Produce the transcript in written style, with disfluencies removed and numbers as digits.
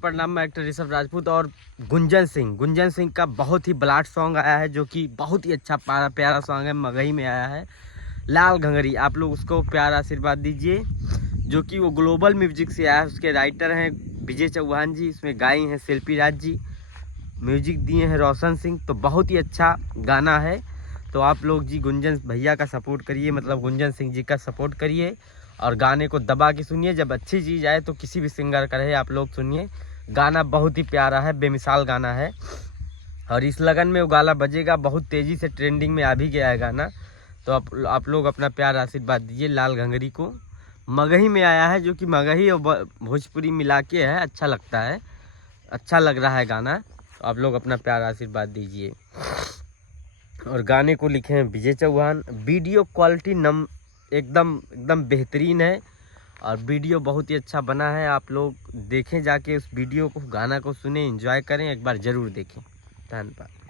प्रणाम, मैं एक्टर ऋषभ राजपूत। और गुंजन सिंह का बहुत ही ब्लाड सॉन्ग आया है, जो कि बहुत ही अच्छा प्यारा सॉन्ग है। मगही में आया है लाल घंगरी, आप लोग उसको प्यार आशीर्वाद दीजिए। जो कि वो ग्लोबल म्यूजिक से आया है। उसके राइटर हैं विजय चौहान जी, इसमें गाई हैं शिल्पी राज जी, म्यूजिक दिए हैं रोशन सिंह। तो बहुत ही अच्छा गाना है। तो आप लोग जी गुंजन भैया का सपोर्ट करिए, मतलब गुंजन सिंह जी का सपोर्ट करिए और गाने को दबा के सुनिए। जब अच्छी चीज़ आए तो किसी भी सिंगर का रहे आप लोग सुनिए। गाना बहुत ही प्यारा है, बेमिसाल गाना है। और इस लगन में वो गाना बजेगा, बहुत तेज़ी से ट्रेंडिंग में आ भी गया है गाना। तो आप लोग अपना प्यार आशीर्वाद दीजिए लाल घंगरी को। मगही में आया है, जो कि मगही और भोजपुरी मिला के है, अच्छा लगता है, अच्छा लग रहा है गाना। तो आप लोग अपना प्यार आशीर्वाद दीजिए। और गाने को लिखे हैं विजय चौहान। वीडियो क्वालिटी एकदम एकदम बेहतरीन है और वीडियो बहुत ही अच्छा बना है। आप लोग देखें, जाके उस वीडियो को, गाना को सुने, एंजॉय करें, एक बार ज़रूर देखें। धन्यवाद।